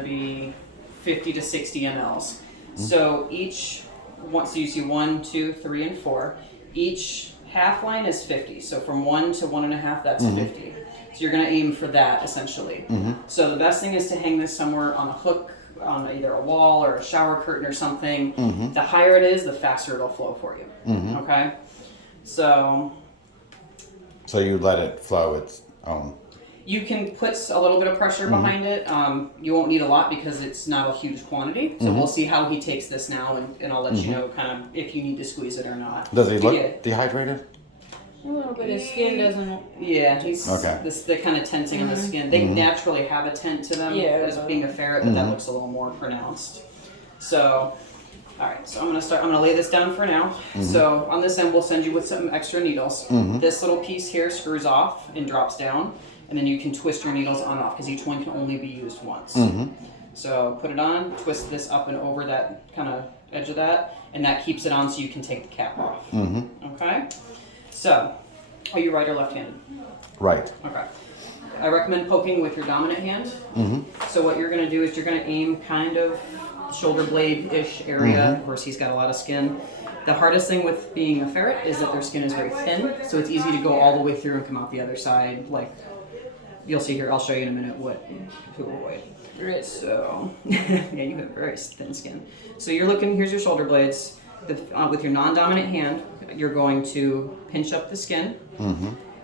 be 50 to 60 mLs. So each, once you see 1, 2, 3, and 4, each half line is 50. So from 1 to 1.5, that's 50. So you're going to aim for that essentially. So the best thing is to hang this somewhere on a hook, on either a wall or a shower curtain or something. The higher it is, the faster it'll flow for you. Okay? So you let it flow its own. you can put a little bit of pressure behind it. You won't need a lot because it's not a huge quantity. So we'll see how he takes this now, and I'll let you know kind of if you need to squeeze it or not. Does he look dehydrated? A little bit of skin doesn't. Yeah, he's the kind of tenting on the skin. They naturally have a tent to them as being a ferret, but that looks a little more pronounced. So, all right. So I'm gonna lay this down for now. So on this end, we'll send you with some extra needles. This little piece here screws off and drops down, and then you can twist your needles on and off because each one can only be used once. So put it on, twist this up and over that kind of edge of that, and that keeps it on so you can take the cap off. Okay. So, are you right or left-handed? Right. Okay. I recommend poking with your dominant hand. So what you're going to do is you're going to aim kind of shoulder blade-ish area. Of course, he's got a lot of skin. The hardest thing with being a ferret is that their skin is very thin, so it's easy to go all the way through and come out the other side. Like you'll see here, I'll show you in a minute to avoid. So, yeah, you have very thin skin. So you're looking, here's your shoulder blades. With your non-dominant hand, you're going to pinch up the skin,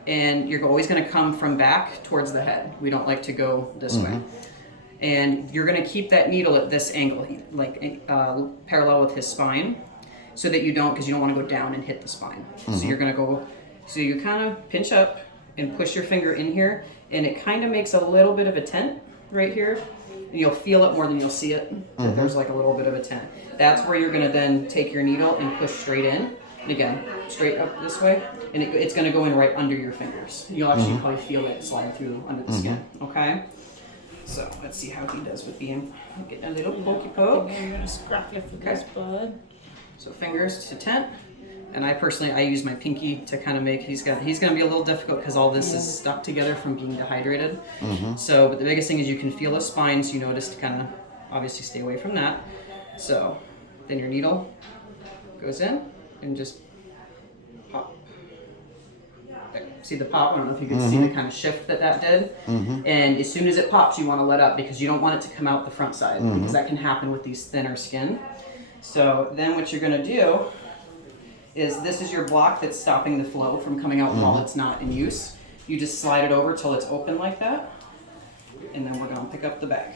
and you're always going to come from back towards the head. We don't like to go this way. And you're going to keep that needle at this angle, like parallel with his spine, so that you don't, because you don't want to go down and hit the spine. So you're going to go, so you kind of pinch up and push your finger in here, and it kind of makes a little bit of a tent right here. And you'll feel it more than you'll see it, that there's like a little bit of a tent. That's where you're going to then take your needle and push straight in. And again, straight up this way. And it's going to go in right under your fingers. You'll actually probably feel it slide through under the skin. Okay? So let's see how he does with being, get a little pokey poke. I'm going to scrap you for this, bud. So fingers to tent. And I use my pinky to kind of make, he's going to be a little difficult because all this is stuck together from being dehydrated. So, but the biggest thing is you can feel the spine, so you notice to kind of obviously stay away from that. So then your needle goes in and just pop. There. See the pop? I don't know if you can see the kind of shift that did. And as soon as it pops, you want to let up because you don't want it to come out the front side because that can happen with these thinner skin. So then what you're going to do is this is your block that's stopping the flow from coming out while it's not in use. You just slide it over till it's open like that, and then we're going to pick up the bag.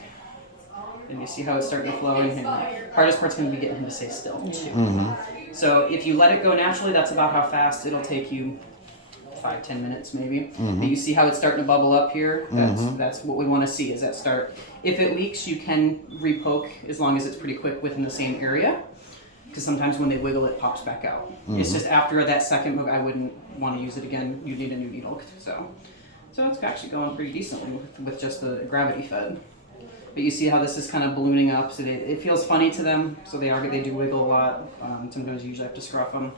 And you see how it's starting to flow in here. Hardest part's going to be getting him to stay still too. So if you let it go naturally, that's about how fast it'll take you. 5-10 minutes maybe. But you see how it's starting to bubble up here? That's what we want to see is that start. If it leaks, you can repoke as long as it's pretty quick within the same area. Because sometimes when they wiggle, it pops back out. It's just after that second move, I wouldn't want to use it again. You need a new needle. So it's actually going pretty decently with just the gravity fed. But you see how this is kind of ballooning up, so it feels funny to them. So they do wiggle a lot. Sometimes you usually have to scruff them.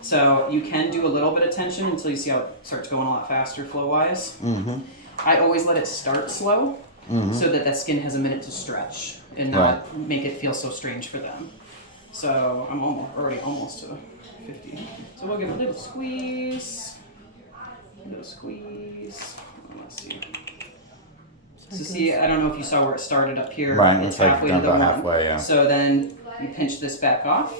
So you can do a little bit of tension until you see how it starts going a lot faster flow-wise. I always let it start slow so that skin has a minute to stretch and not make it feel so strange for them. So I'm already almost to 50. So we'll give it a little squeeze. Let's see. So see, I don't know if you saw where it started up here. Right, it's like halfway to the about one. halfway, yeah. So then you pinch this back off.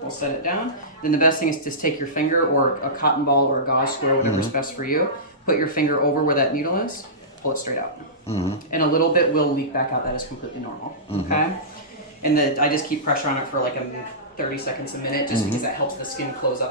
We'll set it down. Then the best thing is to take your finger or a cotton ball or a gauze square, whatever's best for you. Put your finger over where that needle is. Pull it straight out. And a little bit will leak back out. That is completely normal. Okay? And I just keep pressure on it for like 30 seconds a minute just because that helps the skin close up.